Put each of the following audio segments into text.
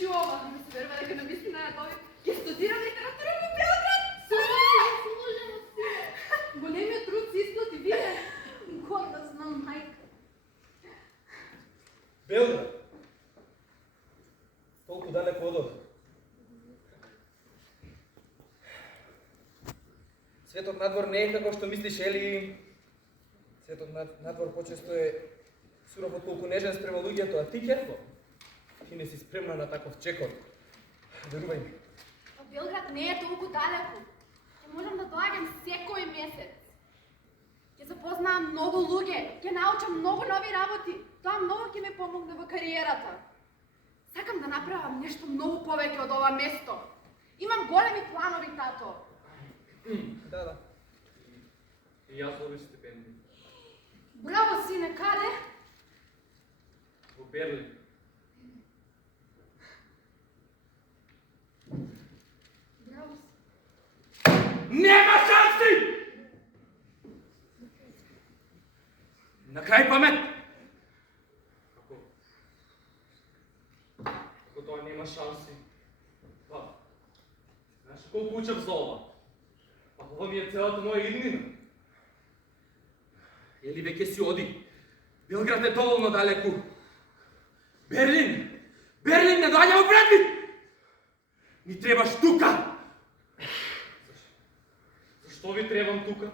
свърши ова. Не ми се верва дека навистина е той. Ке студира литература во Белград. Служено си. Големиот труд се исплати, виде. Кога да знам, мајка. Белград. Толку далеко од овде. Светот надвор не е како што мислиш, Ели. Светот надвор почесто е суров отколку нежен спрема луѓето, а ти, Керко, ти не си спремна на таков чекор. Верувај ми. А Белград не е толку далеко. Ќе можам да доаѓам секој месец. Ќе запознавам многу луѓе, ќе научам многу нови работи. Тоа многу ќе ми помогне во кариерата. Сакам да направам нешто многу повеќе од ова место. Имам големи планови, тато. Да. И јас добив стипендија. Браво, сине, каде? Во Берлин. Браво. Нема шанси! На крај памет! Ако тоа нема шанси. Па, знаеш колку учев за ова? Па ова ми е целата моја иднина. Ели веќе си оди. Белград е доволно далеку. Берлин! Берлин не доаѓа во предвид! Ни требаш тука! Зашто ви требам тука?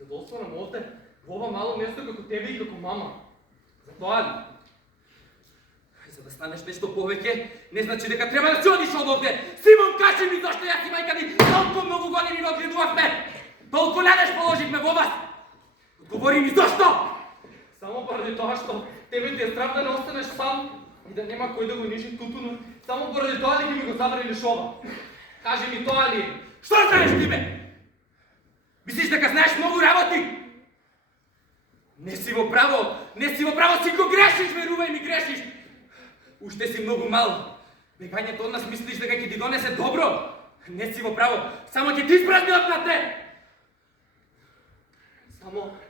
За да останам овде, во ова мало место како тебе и како мама. Затоа ли? За да станеш нешто повеќе, не значи дека треба да си одиш од овде. Симон, кажи ми зашто јас и мајка ми толку многу години не одгледувавме. Толку надеж положивме во вас. Одговори ми зашто? Само поради тоа што тебе ти е страв да не останеш сам и да нема кој да го нижи тутунот. Само поради тоа ли ги ми го забрали шова? Кажи ми тоа ли? Што знаеш ти, бе? Мислиш дека знаеш многу работи? Не си во право, си го грешиш, верувај ми, грешиш. Уште си многу мал. Бегањето од нас мислиш дека ќе ти донесе добро. Не си во право, само ќе ти испразни однатре.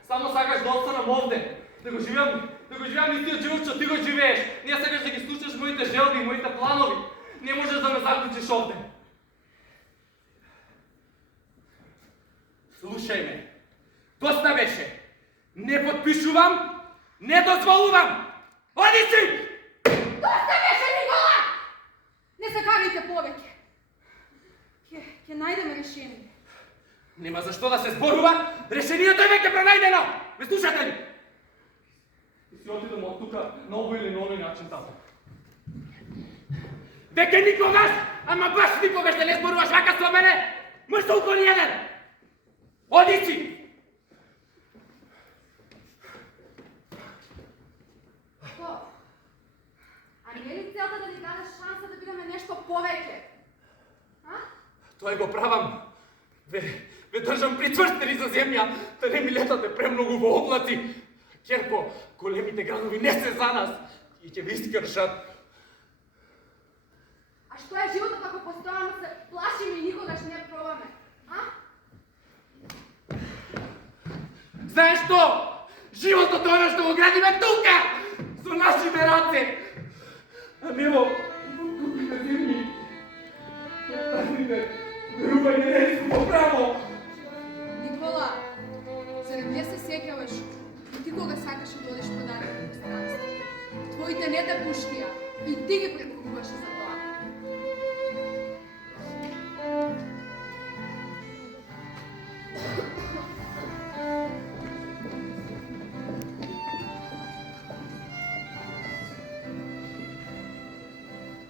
Само сакаш да останам овде, да го живеам истиот живот што ти го живееш. Не сакаш да ги слушаш моите желби, моите планови. Не можеш да ме заклучиш овде. Слушај ме. Доста беше. Не подпишувам, не дозволувам. Оди си! Доста беше, Никола! Не сакавајте повеќе. Ќе најдеме решение. Нема зашто да се зборува, решението е веќе пронајдено. Ме слушате ли? И си отидам од тука на овој или на оној начин, тато. Веќе никогаш, ама баш никогаш да не зборуваш вака со мене. Мрсо уколи еден. Оди си! А не е ли целта да ни дадеш шанса да бидеме нешто повеќе? А? Тоа го правам. Ве држам прицврстени за земја, да не ми летате премногу во облаци. Керко, големите градови не се за нас и ќе ви искршат. А што е животот ако постојано се плашиме и никогаш не пробаме? А? Знаеш што? Животот е оно што го градиме тука, со нашите раце. А не во купите земји. Верувај, не е во право. Никола, зарем не се сеќаваш и ти кога сакаш да одиш по далеко пространство. Твоите не те пуштија и ти ги прекупуваше за